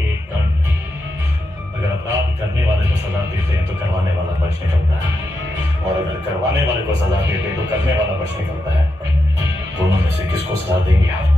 एक दंड है। अगर अपराध करने वाले को सजा देते हैं तो करवाने वाला बच निकलता है, और अगर करवाने वाले को सजा देते हैं तो करने वाला बच निकलता है। दोनों में से किसको सजा देंगे आप?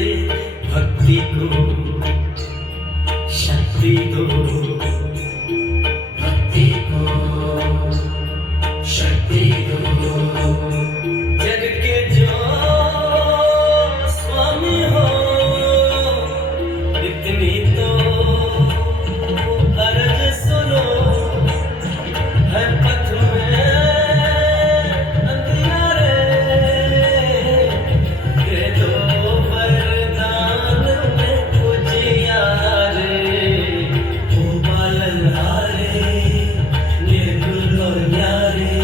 से भक्ति को शक्ति दो, भक्ति को शक्ति दो। जग के जो स्वामी हो इतनी तो अर्ज सुनो। है पथ में अंधियारे, दे दो वरदान में उजियारे। ओ बालनहारे निर्गुण और न्यारे,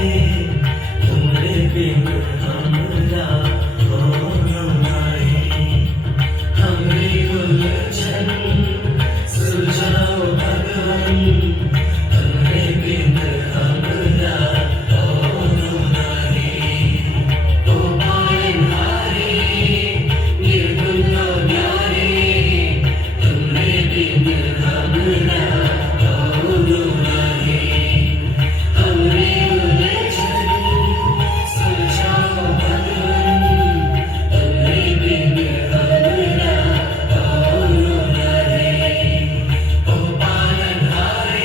तुम्हारे बिन हमरा कौनो नाई। हमरे उलझन सुलझाओ भगवन, तुम्हारे बिन हमरा कौनो नाई। ओ बालनहारे निर्गुण और न्यारे, तुम्हारे बिन हमरा कौनो नाई। हमरे उलझन सुलझाओ भगवन, तुम्हारे बिन हमरा कौनो नाई। ओ बालनहारे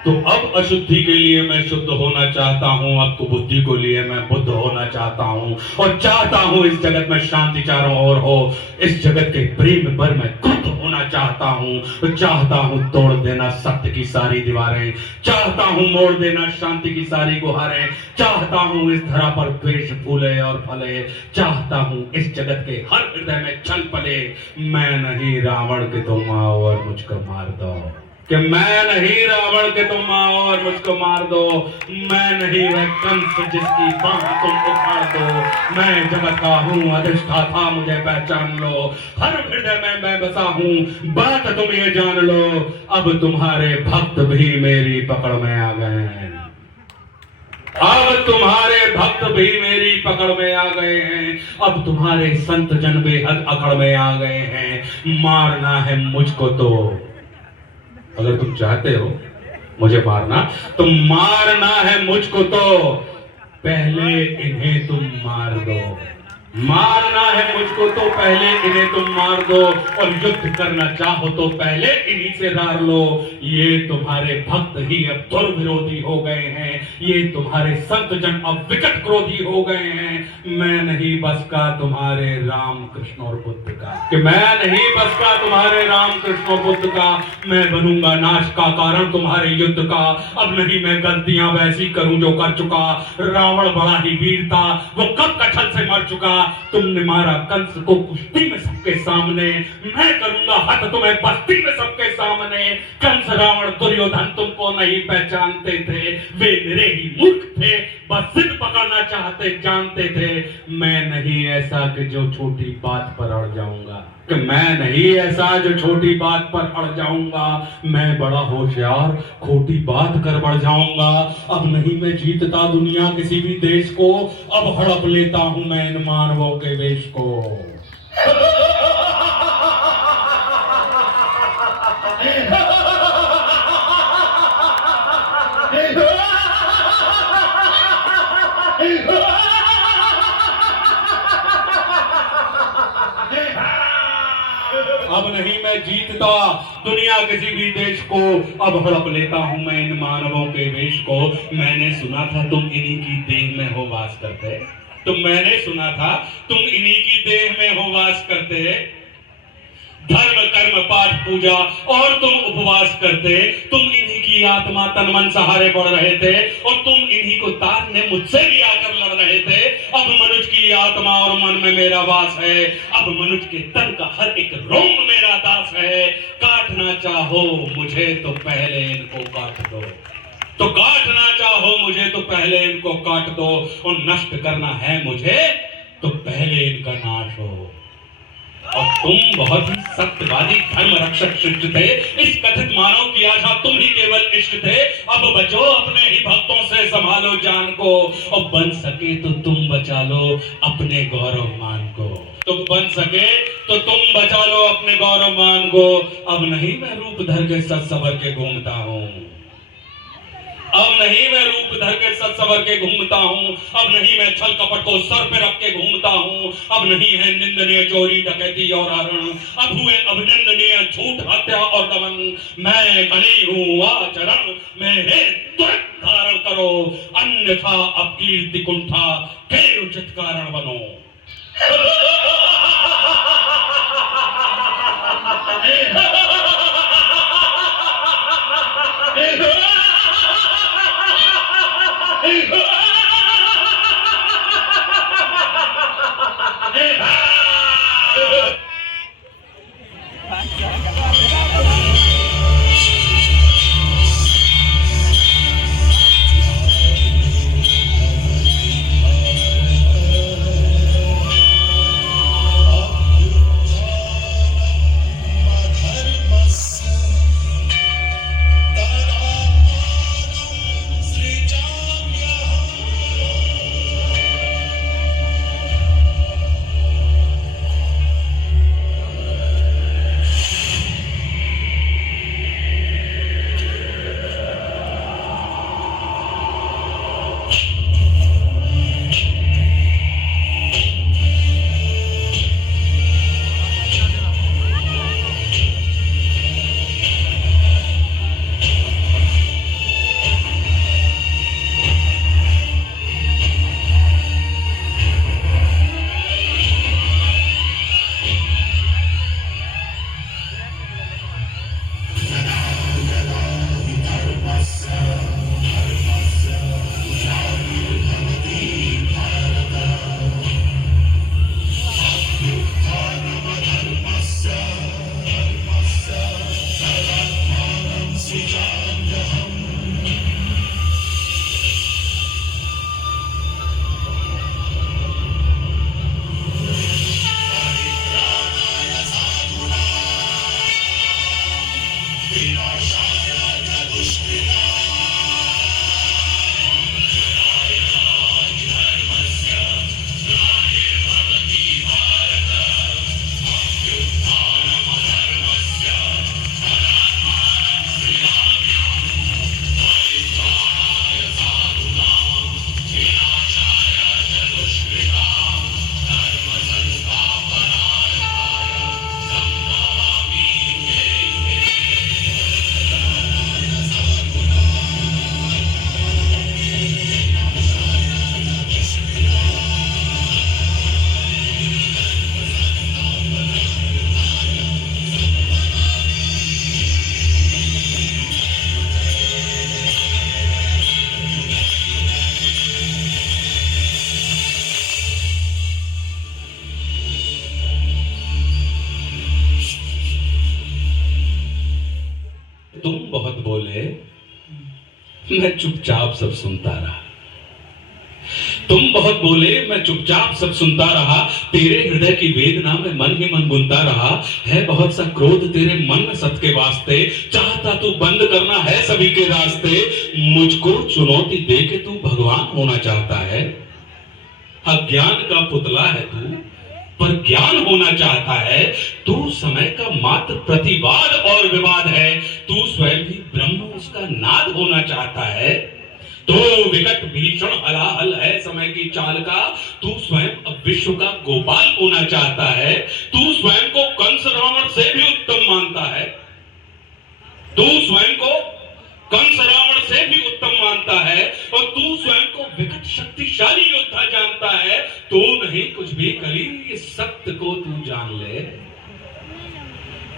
तो अब अशुद्धि के लिए मैं शुद्ध होना चाहता हूँ, अब तो बुद्धि को लिए मैं बुद्ध होना चाहता हूँ, और चाहता हूँ इस जगत में शांति चारों ओर हो। इस जगत के प्रेम पर मैं क्रुद्ध होना चाहता हूँ। चाहता हूँ तोड़ देना सत्य की सारी दीवारें, चाहता हूँ मोड़ देना शांति की सारी गुहारें। चाहता हूँ इस धरा पर द्वेष फूले और फले, चाहता हूँ इस जगत के हर हृदय में छल पले। मैं नहीं रावण के तुम आओ और मुझको मार दो, कि मैं नहीं रावण के तुम आओ और मुझको मार दो। मैं नहीं वह कंस जिसकी बांह तुम उखाड़ दो। मैं जगत का हूँ अधिष्ठाता, मुझे पहचान लो। हर हृदय में मैं बसा हूँ, बात तुम ये जान लो। अब तुम्हारे भक्त भी मेरी पकड़ में आ गए हैं, अब तुम्हारे भक्त भी मेरी पकड़ में आ गए हैं। अब तुम्हारे संत जन बेहद अकड़ में आ गए हैं। मारना है मुझको तो, अगर तुम चाहते हो मुझे मारना तो मारना है मुझको तो पहले इन्हें तुम मार दो। मारना है मुझको तो पहले इन्हें तुम मार दो, और युद्ध करना चाहो तो पहले इन्हीं से रार लो। ये तुम्हारे भक्त ही अब दुर्विरोधी हो गए हैं, ये तुम्हारे संत जन अब विकट क्रोधी हो गए हैं। मैं नहीं बस का तुम्हारे राम कृष्ण और बुद्ध का, कि मैं नहीं बस का तुम्हारे राम कृष्ण और बुद्ध का। मैं बनूंगा नाश का कारण तुम्हारे युद्ध का। अब नहीं मैं गलतियां वैसी करूं जो कर चुका। रावण बड़ा ही वीर था, वो कब कटहल से मर चुका। तुमने मारा कंस को कुश्ती में सबके सामने, मैं करूंगा हत तुम्हें बस्ती में सबके सामने। कंस रावण दुर्योधन तुमको नहीं पहचानते थे, वे मेरे ही मूर्ख थे, बस जिद पकड़ना चाहते जानते थे। मैं नहीं ऐसा कि जो छोटी बात पर अड़ जाऊंगा, कि मैं नहीं ऐसा जो छोटी बात पर अड़ जाऊंगा। मैं बड़ा होशियार, खोटी बात कर बढ़ जाऊंगा। अब नहीं मैं जीतता दुनिया किसी भी देश को, अब हड़प लेता हूं मैं इन मानवों के वेश को। अब नहीं मैं जीतता दुनिया किसी भी देश को, अब हड़प लेता हूं मैं इन मानवों के वेश को। मैंने सुना था तुम इन्हीं की देह में हो वास करते, तो मैंने सुना था तुम इन्हीं की देह में हो वास करते। धर्म कर्म पाठ पूजा और तुम उपवास करते, तुम इन्हीं की आत्मा तन मन सहारे बढ़ रहे थे, और तुम इन्हीं को तारने मुझसे भी आकर लड़ रहे थे। अब मनुष्य की आत्मा और मन में मेरा वास है, अब मनुष्य के तन का हर एक रोम मेरा दास है। काटना चाहो मुझे तो पहले इनको काट दो, तो काटना चाहो मुझे तो पहले इनको काट दो, और नष्ट करना है मुझे तो पहले इनका नाश हो। और तुम बहुत ही सत्यवादी धर्म रक्षक शिष्ट थे, इस कथित मानव की आशा तुम ही केवल इष्ट थे। अब बचो अपने ही भक्तों से, संभालो जान को, और बन सके तो तुम बचा लो अपने गौरव मान को। तुम बन सके तो तुम बचा लो अपने गौरव मान को। अब नहीं मैं रूप धर के सज सवर के घूमता हूं, अब नहीं मैं रूप धर के सज सवर के घूमता हूं, अब नहीं मैं छल कपट को सर पे रख के घूमता हूं, अब नहीं है निंदनीय चोरी डकैती और हरण, अब हुए अभिनंदनीय झूठ हत्या और दमन। मैं गणी हूं आचरण में, हे तुरंत धारण करो, अन्यथा अब कीर्ति कुंठा के उचित कारण बनो। तुम बहुत बोले, मैं चुपचाप सब सुनता रहा। तुम बहुत बोले, मैं चुपचाप सब सुनता रहा। तेरे हृदय की वेदना में मन ही मन गुनता रहा। है बहुत सा क्रोध तेरे मन में सत के वास्ते, चाहता तू बंद करना है सभी के रास्ते। मुझको चुनौती दे के तू भगवान होना चाहता है। अज्ञान का पुतला है तू, पर ज्ञान होना चाहता है। तू समय का मात्र प्रतिवाद और विवाद है। तू स्वयं ही ब्रह्म उसका नाद होना चाहता है। तो विकट भीषण हलाहल है समय की चाल का। तू स्वयं अब विश्व का गोपाल होना चाहता है। तू स्वयं को कंस रावण से भी उत्तम मानता है। तू स्वयं को कंस रावण से भी उत्तम मानता है, और तू स्वयं को विकट शक्तिशाली योद्धा जानता है। तो नहीं कुछ भी कली, इस सत्य को तू जान ले।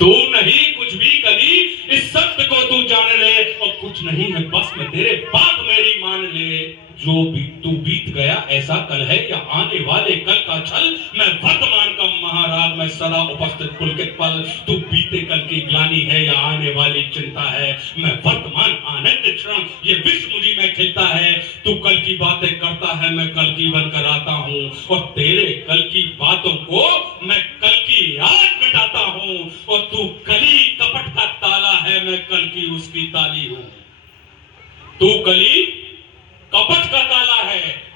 तू नहीं कुछ भी कली, इस सत्य को तू जान ले। और कुछ नहीं है बस में तेरे बात मेरी मान ले। जो भी तू बीत गया ऐसा कल है, या आने वाले कल का छल। मैं वर्तमान का महाराज, मैं सदा उपस्थित पुलकित पल। तू बीते कल की ग्लानि है या आने वाली चिंता है, मैं वर्तमान आनंद क्षण ये विश्व मुझी में खिलता है। तू कल की बातें करता है, मैं कल की बनकर आता हूँ, और तेरे कल की बातों को मैं कल की याद मिटाता हूँ। और तू कली कपट का ताला है, मैं कल की उसकी ताली हूँ। तू कली कपट का ताला है,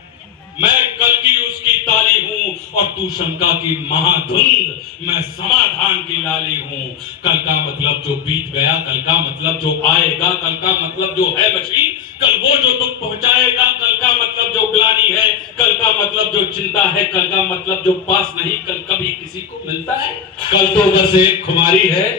मैं कल की उसकी ताली हूं, और तू शंका की महाधुंध, मैं समाधान की लाली हूं। कल का मतलब जो बीत गया, कल का मतलब जो आएगा, कल का मतलब जो है बची, कल वो जो दुख पहुंचाएगा, कल का मतलब जो ग्लानि है, कल का मतलब जो चिंता है, कल का मतलब जो पास नहीं कल कभी किसी को मिलता है। कल तो बस एक खुमारी है,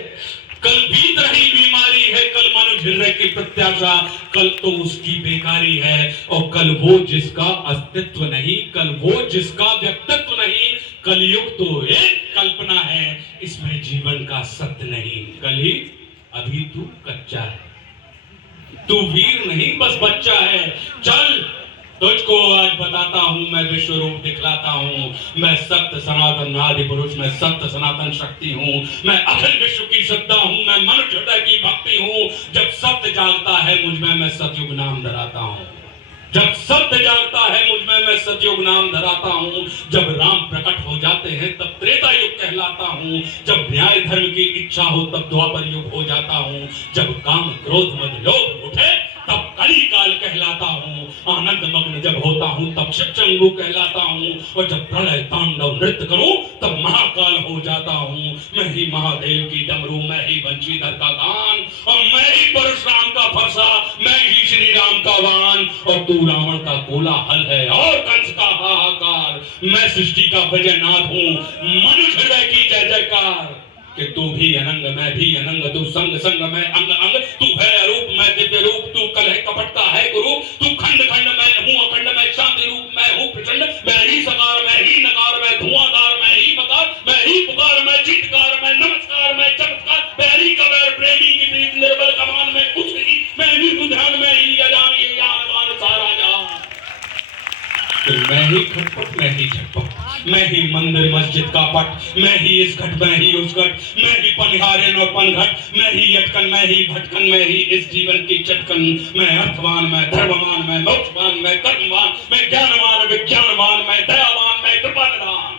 कल बीत रही बीमारी है, कल मनुष्य हृदय की प्रत्याशा, कल तो उसकी बेकारी है। और कल वो जिसका अस्तित्व नहीं, कल वो जिसका व्यक्तित्व नहीं, कलयुग तो एक कल्पना है, इसमें जीवन का सत्य नहीं। कल ही अभी तू कच्चा है, तू वीर नहीं बस बच्चा है। चल तुझको आज बताता हूं, मैं विश्व रूप दिखलाता हूं। मैं सत्य सनातन आदि पुरुष, मैं सत्य सनातन शक्ति हूं, मैं अखिल विश्व की सत्ता हूं, मैं मनुष्य हृदय की भक्ति हूं। जब सत्य जागता है मुझ में, मैं सतयुग नाम धराता हूं। जब सत्य जागता है मुझ में, मैं सतयुग नाम धराता हूं। जब राम प्रकट हो जाते हैं तब त्रेता युग कहलाता हूं। जब न्याय धर्म की इच्छा हो तब द्वापर युग हो जाता हूं। जब काम क्रोध मद लोभ उठे तब कली काल कहलाता हूँ। आनंद मग्न जब होता हूँ तब शिव शंभु कहलाता हूँ, और जब प्रलय तांडव नृत्य करूं तब महाकाल हो जाता हूँ। मैं ही महादेव की डमरू, मैं ही बंशीधर का गान, और मैं ही परशुराम का फरसा, मैं ही श्री राम का वान। और तू रावण का कोलाहल है और कंस का हाहाकार, मैं सृष्टि का वजयनाथ हूँ, मनुष्य हृदय की जय जयकार। कि तू भी अनंग मैं भी अनंग, तू संग संग मैं अंग अंग, तू है अरूप मैं दिव्य रूप, तू कल है कपट का है गुरु, तू खंड खंड मैं हूँ अखंड, मैं शांति रूप मैं हूँ प्रचंड, मैं ही सकार मैं ही नकार, मैं धुआंधार मैं ही मकार, मैं ही पुकार मैं चीतकार, मैं नमस्कार मैं चमत्कार, प्यारी कबर प्रेमी की प्रीत निर्बल कमान में कुछ नहीं, मैं ही ध्यान मैं ही अजान ये ज्ञानवान सारा जान। मैं ही खटपट मैं ही झटपट, मैं ही मंदिर मस्जिद का पट, मैं ही इस घट मैं ही उस घट, मैं ही पनिहारेन और पनघट, मैं ही यटकन मैं ही भटकन, मैं ही इस जीवन की चटकन। मैं अर्थवान मैं धर्मवान मैं मोक्षवान मैं कर्मवान, मैं ज्ञानवान विज्ञानवान, मैं दयावान मैं कृपानिधान।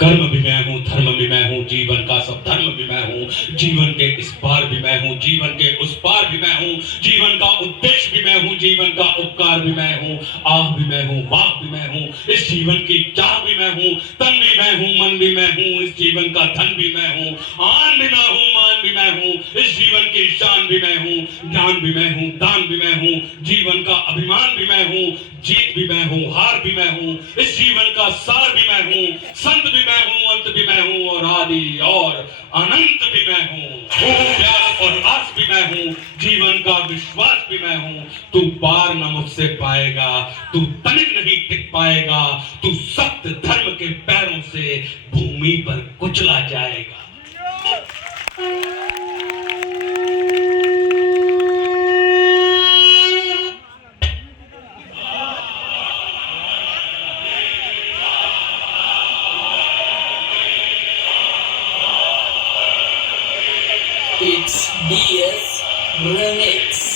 कर्म भी मैं हूँ, धर्म भी मैं हूँ, जीवन का सब धर्म भी मैं हूँ, जीवन के इस पार भी मैं हूँ, जीवन के उस पार भी मैं हूँ, जीवन का उद्देश्य भी मैं हूँ, जीवन का उपकार भी मैं हूँ, आह भी मैं हूँ, वाह भी मैं हूँ, इस जीवन की चाह भी मैं हूँ, तन भी मैं हूँ, मन भी मैं हूँ, इस जीवन का धन भी मैं हूँ, आन भी मैं हूँ, मान भी मैं हूँ, इस जीवन की शान भी मैं हूँ, ज्ञान भी मैं हूँ, दान भी मैं हूँ, जीवन का अभिमान भी मैं हूँ, जीत भी मैं हूँ, हार भी मैं हूँ, इस जीवन का सार भी मैं हूँ, संत भी मैं हूँ, अंत भी मैं हूँ, और आदि और अनंत भी मैं हूँ, प्यास और आस भी मैं हूँ, जीवन का विश्वास भी मैं हूँ। तू पार न मुझसे पाएगा, तू तनिक नहीं टिक पाएगा, तू सत्य धर्म के पैरों से भूमि पर कुचला जाएगा। It's DS Remix.